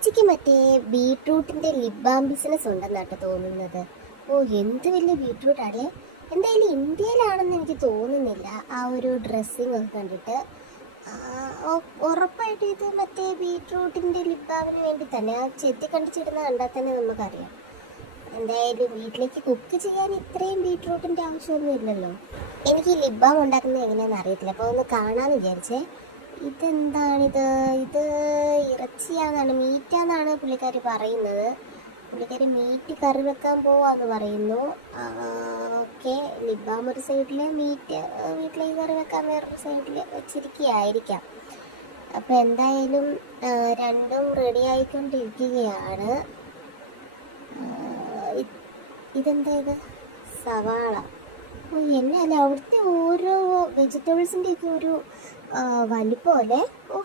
ചേച്ചിക്ക് മറ്റേ ബീട്രൂട്ടിന്റെ lip balm business ഉണ്ടെന്നാട്ടോ തോന്നുന്നത്. ഓ, എന്ത് വലിയ ബീട്രൂട്ടാണേ. എന്തായാലും ഇന്ത്യയിലാണെന്ന് എനിക്ക് തോന്നുന്നില്ല ആ ഒരു ഡ്രസ്സിങ് ഒക്കെ കണ്ടിട്ട്. ഉറപ്പായിട്ട് ഇത് മറ്റേ ബീട്രൂട്ടിന്റെ ലിപ് ബാമിന് വേണ്ടി തന്നെ ആ ചെത്തി കണ്ടിച്ചിടുന്ന കണ്ടാൽ തന്നെ നമുക്കറിയാം. എന്തായാലും വീട്ടിലേക്ക് കുക്ക് ചെയ്യാൻ ഇത്രയും ബീട്രൂട്ടിന്റെ ആവശ്യമൊന്നും ഇല്ലല്ലോ. എനിക്ക് ലിപ് ബാം ഉണ്ടാക്കുന്നത് എങ്ങനെയാണെന്ന് അറിയത്തില്ല, അപ്പോൾ ഒന്ന് കാണാമെന്ന് വിചാരിച്ചേ. ഇതെന്താണിത്? ഇത് ഇറച്ചിയാന്നാണ്, മീറ്റാന്നാണ് പുള്ളിക്കാരി പറയുന്നത്. പുള്ളിക്കാരി മീറ്റ് കറി വെക്കാൻ പോവാന്ന് പറയുന്നു. ഓക്കെ, ലിപ് ബാം ഒരു സൈഡിൽ, മീറ്റ് വീട്ടിലേക്ക് കറി വെക്കാൻ വേറൊരു സൈഡിൽ വെച്ചിരിക്കുകയായിരിക്കാം. അപ്പോൾ എന്തായാലും രണ്ടും റെഡി ആയിക്കൊണ്ടിരിക്കുകയാണ്. ഇതെന്താ ഇത്? സവാള. ഓ, എന്നല്ല അവിടുത്തെ ഓരോ വെജിറ്റബിൾസിൻ്റെയൊക്കെ ഒരു വലിപ്പമല്ലേ. ഓ,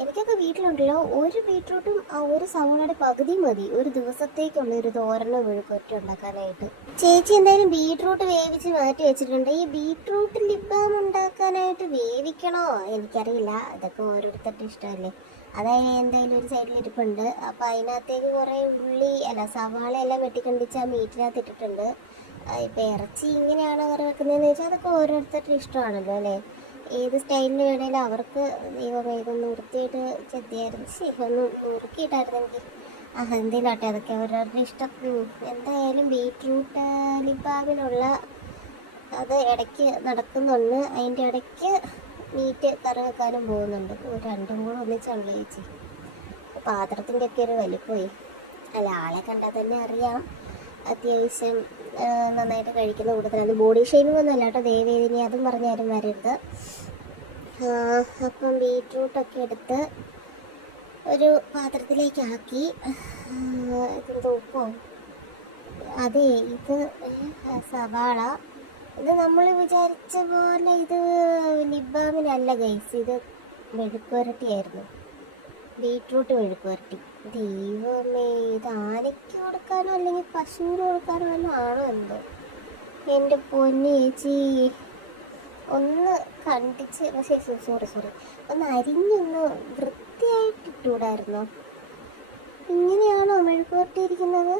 എനിക്കൊക്കെ വീട്ടിലുണ്ടല്ലോ, ഒരു ബീട്രൂട്ടും ഒരു സവാളയുടെ പകുതി മതി ഒരു ദിവസത്തേക്കുള്ള ഒരു തോരനോ മെഴുക്കുവരട്ടി ഉണ്ടാക്കാനായിട്ട്. ചേച്ചി എന്തായാലും ബീട്രൂട്ട് വേവിച്ച് മാറ്റി വെച്ചിട്ടുണ്ട്. ഈ ബീട്രൂട്ട് ലിപ് ബാം ഉണ്ടാക്കാനായിട്ട് വേവിക്കണോ എനിക്കറിയില്ല, അതൊക്കെ ഓരോരുത്തരുടെ ഇഷ്ടമല്ലേ. അതായത് എന്തായാലും ഒരു സൈഡിലിരിപ്പുണ്ട്. അപ്പോൾ അതിനകത്തേക്ക് കുറേ സവാള എല്ലാം വെട്ടിക്കണ്ടിച്ച് ആ മീറ്റിനകത്ത് ഇട്ടിട്ടുണ്ട്. ഇപ്പം ഇറച്ചി ഇങ്ങനെയാണോ കറി വെക്കുന്നതെന്ന് ചോദിച്ചാൽ അതൊക്കെ ഓരോരുത്തരുടെ ഇഷ്ടമാണല്ലോ അല്ലേ. ഏത് സ്റ്റൈലിൽ വേണേലും അവർക്ക്. ദൈവമേ, ഇതൊന്ന് വൃത്തിയായിട്ട് ചെത്തിയായിരുന്നു, ഒന്ന് നുറുക്കിയിട്ടായിരുന്നെങ്കിൽ. എന്തെങ്കിലും ആട്ടെ, അതൊക്കെ അവരവരുടെ ഇഷ്ടം. എന്തായാലും ബീട്രൂട്ട് ലിപ് ബാമിനുള്ള അത് ഇടയ്ക്ക് നടക്കുന്നുണ്ട്. അതിൻ്റെ ഇടയ്ക്ക് മീറ്റ് കറി വെക്കാനും പോകുന്നുണ്ട്. രണ്ടും കൂടെ ഒന്നിച്ചാണല്ലോ ചേച്ചി. പാത്രത്തിൻ്റെ ഒക്കെ ഒരു വലിപ്പമായി. അല്ല, ആളെ കണ്ടാൽ തന്നെ അറിയാം അത്യാവശ്യം നന്നായിട്ട് കഴിക്കുന്ന കൂട്ടത്തിലാണ്. ബോഡി ഷെയ്മിങ് ഒന്നും അല്ല കേട്ടോ, ദേവേദിനി അതും പറഞ്ഞാലും വരരുത്. അപ്പം ബീട്രൂട്ടൊക്കെ എടുത്ത് ഒരു പാത്രത്തിലേക്ക് ആക്കി. ഇതെന്തോ ഉപ്പോ? അതെ, ഇത് സവാള. ഇത് നമ്മൾ വിചാരിച്ച പോലെ ഇത് ലിപ് ബാമിനല്ല ഗൈസ്, ഇത് മെഴുക്കുവരട്ടിയായിരുന്നു. ബീട്രൂട്ട് മെഴുക്കുവരട്ടി. ദൈവമേ, ഇത് ആനയ്ക്ക് കൊടുക്കാനോ അല്ലെങ്കിൽ പശുവിന് കൊടുക്കാനോ വല്ലതും ആണോ എന്തോ. എൻ്റെ പൊന്നി ചേച്ചി, ഒന്ന് കണ്ടിച്ച്, സോറി ഒന്ന് അരിഞ്ഞൊന്ന് വൃത്തിയായിട്ട് ഇട്ടുകൂടായിരുന്നോ? ഇങ്ങനെയാണോ മെഴുക്കുവരട്ടി ഇരിക്കുന്നത്?